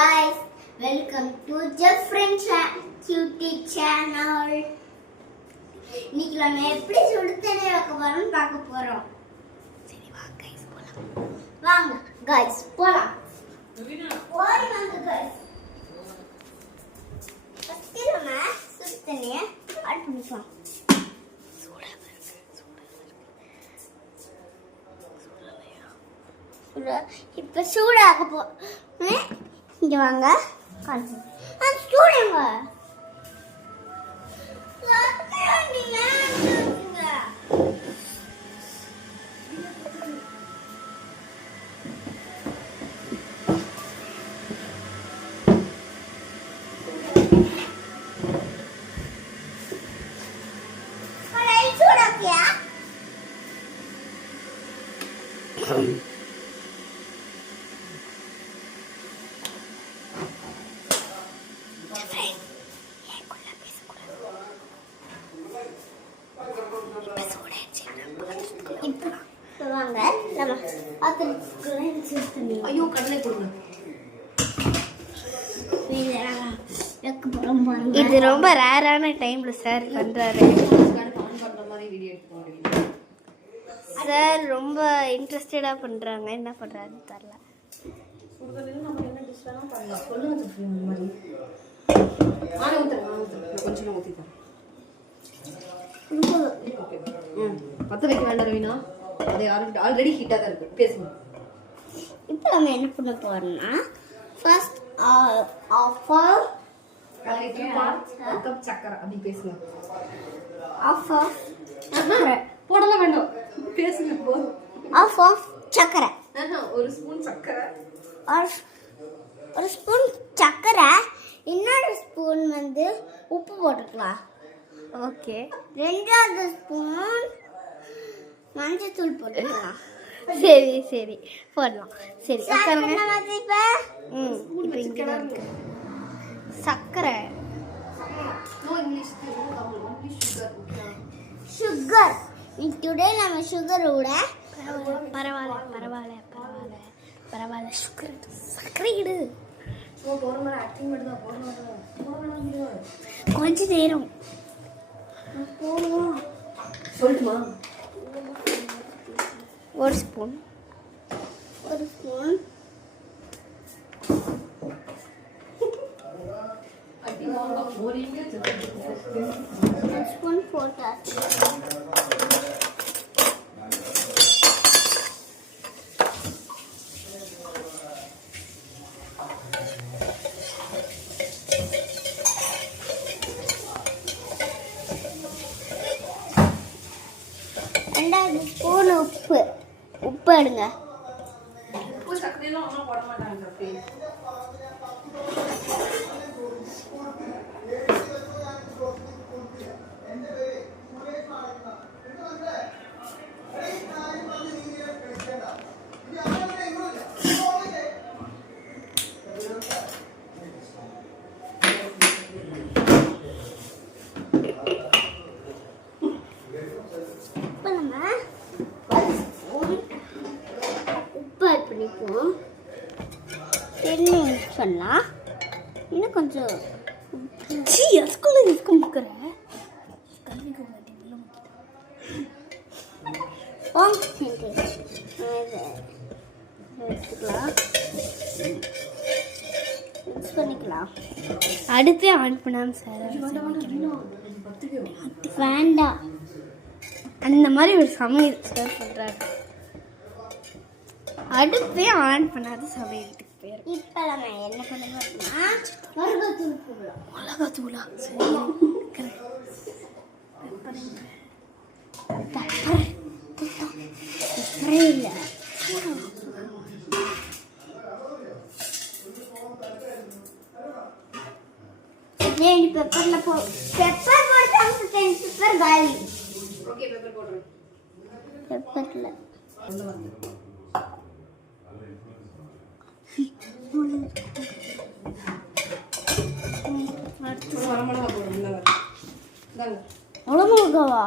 guys, welcome to Jeffrey Cutie channel. இன்னைக்கு நம்ம எப்படி சுடு தண்ணி வைக்க போறோம்னு பார்க்க போறோம். சரி வாங்க गाइस போலாம். வாங்க गाइस போலாம். ஓடி வாங்க गाइस. ஃபர்ஸ்ட் நம்ம சுடு தண்ணியை ஆட் பண்ணிக்கலாம். இப்ப சூடாக போ இங்க வாங்க சூடுங்க சூடாக்கியா ஐயோ கடலை கொடுங்க. இது ரொம்ப ரேரான டைம்ல சார் பண்றாரு. சார் ரொம்ப இன்ட்ரெஸ்டடா பண்றாங்க. என்ன பண்றாருன்னு தெரியல. பத்த வைக்க வேண்டாம் ரவீனா, அது ஆல்ரெடி ஹீட்டா தான் இருக்கு. பேசுங்க. இப்போ நம்ம என்ன பண்ண போறோம்னா ஃபர்ஸ்ட் கப் சக்கரை அப்படி பேசுங்க. போடல வேண்டாம், பேசுங்க போதும். ஆஃப் சக்கரை, ஒரு ஸ்பூன் சக்கரை, ஒரு ஸ்பூன் சக்கரை, இன்னொரு ஸ்பூன் வந்து உப்பு போட்டுக்கலாம். ஓகே, ரெண்டாவது ஸ்பூன் மஞ்சத்தூள் போட்டுக்கலாம். சரி சரி போடலாம். சரி உட்காருங்க. இப்போ இங்கே தான் இருக்கு சக்கரை. சுகர். டுடே நம்ம சுகர் விட பரவாயில்ல பரவாயில்ல பரவாயில்ல பரவாயில்ல சுகர் சக்கரை இடு. கொஞ்ச நேரம் போடுவோம். சொல்லட்டுமா? ஒரு ஸ்பூன் போட்டாச்சு. ரெண்டாவது ஸ்பூன் உப்பு எடுங்க. உப்பு சக்கரையெல்லாம் ஒன்றும் போட மாட்டாங்க. சொல்லலாம் இன்னும் கொஞ்சம் பண்ணிக்கலாம். அடுப்பே ஆன் பண்ணாம சார் வேண்டாம். அந்த மாதிரி ஒரு சமையல் சார் சொல்றாரு. அடுப்பே ஆன் பண்ணாத சமையலுக்கு பேர். இப்போ நம்ம என்ன பண்ணுவோம்னா மிளகாத்தூள் போடலாம். மிளகாத்தூளா? சரி இல்லை பெப்பர்ல பெப்பர் போட்டாங்க. பெப்பர் காலி. ஓகே பெப்பர் போடுறேன். பெப்பர்ல மிளகாவா?